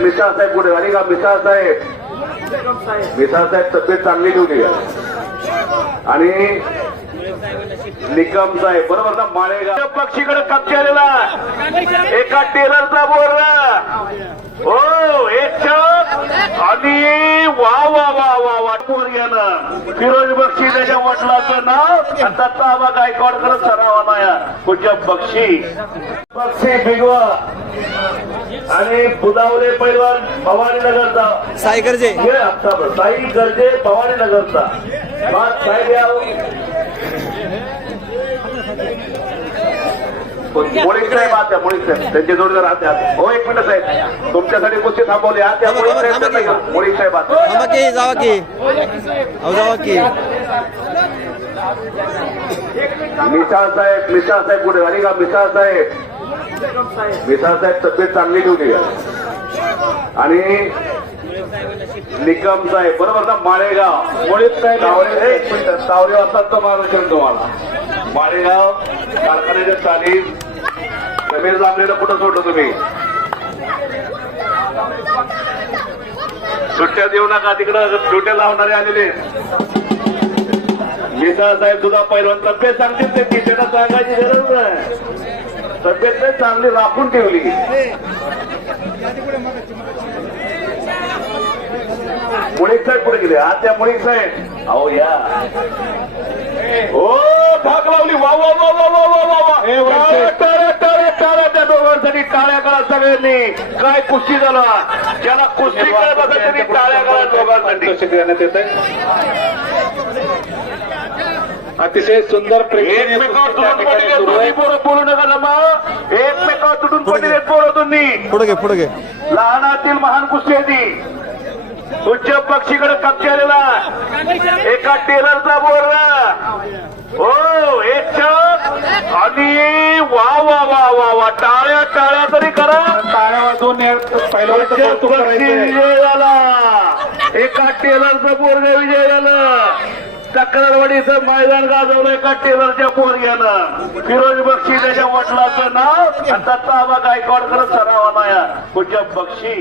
मिसाळ साहेब कुठे झाली का? मिसाळ साहेब. मिसाळ साहेब तब्येत चांगली ठेवली आणि निकम साहेब बरोबर ना? माळेगाव. पक्षीकडे कब्जा आलेला एका टेलरचा बोर हो एक चक. आणि वा वा वा वा वा. पोर फिरोज बक्षी त्याच्या वडिलाचं नाव आणि दत्ता आबा गायकवाड करत सरावा नाया पुढच्या बक्षी? बक्षी बिगवा. आणि बुदावले पैलवान भवानी नगरचा. साई गर्जे. साई गर्जे भवानी नगरचा. मुळीक साहेब आत द्या मुळीक साहेब त्यांचे जोडीदार आत द्या हो एक मिनिट साहेब. तुमच्यासाठी कुस्ती थांबवली. आत द्या मुळीक साहेब त्यांना घ्या. मुळीक साहेब आत द्या. थांबा की जावा की. अहो जावा की. मिसाळ साहेब मिसाळ साहेब पुढे आणि का मिसाळ साहेब? मिसाळ साहेब तब्येत चांगली ठेवली आणि निकम साहेब बरोबर ना माळेगाव. तो माणूस येईल तुम्हाला. माळेगाव कारखान्याच्या तालीम रमेश जांभरेला कुठं सोडलं तुम्ही? सुट्ट्या देऊ नका तिकडं सुट्ट्या लावणारे आलेले मिसाळ साहेब सुद्धा पैलवान तब्येत सांगतील ते की त्यांना सांगायची गरज नाही. तब्येत नाही चांगली राखून ठेवली मुळीक साहेब पुढे गेले आज त्या मुळीक साहेब अहो या हो धाक लावली वा वा वा वा वा वा वा वा टाळ्या, टाळ्या, टाळ्या, टाळ्या त्या दोघांसाठी टाळ्या करा सगळ्यांनी काय कुस्ती झाला ज्याला कुस्ती करत असेल त्यांनी टाळ्या करा दोघांसाठी देण्यात येत अतिशय सुंदर प्रेक्षणीय एकमेकावर तुटून पडले आहे. तुम्ही पोरं बोलू नका जमा एकमेकावर तुटून पडले पोरं तुम्ही. पुढे घे पुढे घे. लहानातील महान कुस्ती आहे ती. उच्च पक्षीकडे कब्जा आलेला एका टेलरचा बोर हो एक चक. आणि वा वा वा वा वा. टाळ्या टाळ्या तरी करा. टाळ्या पक्षी करायचंय. विजय झाला एका टेलरचा पोरगा विजय झाला तक्रारवाडीचं मैदान गाजवलं एका टेलरच्या पोरग्यानं. फिरोज बक्षी त्याच्या वडिलाचं नाव. आणि दत्ता आबा गायकवाडकर सरावा नाया पुढच्या बक्षी?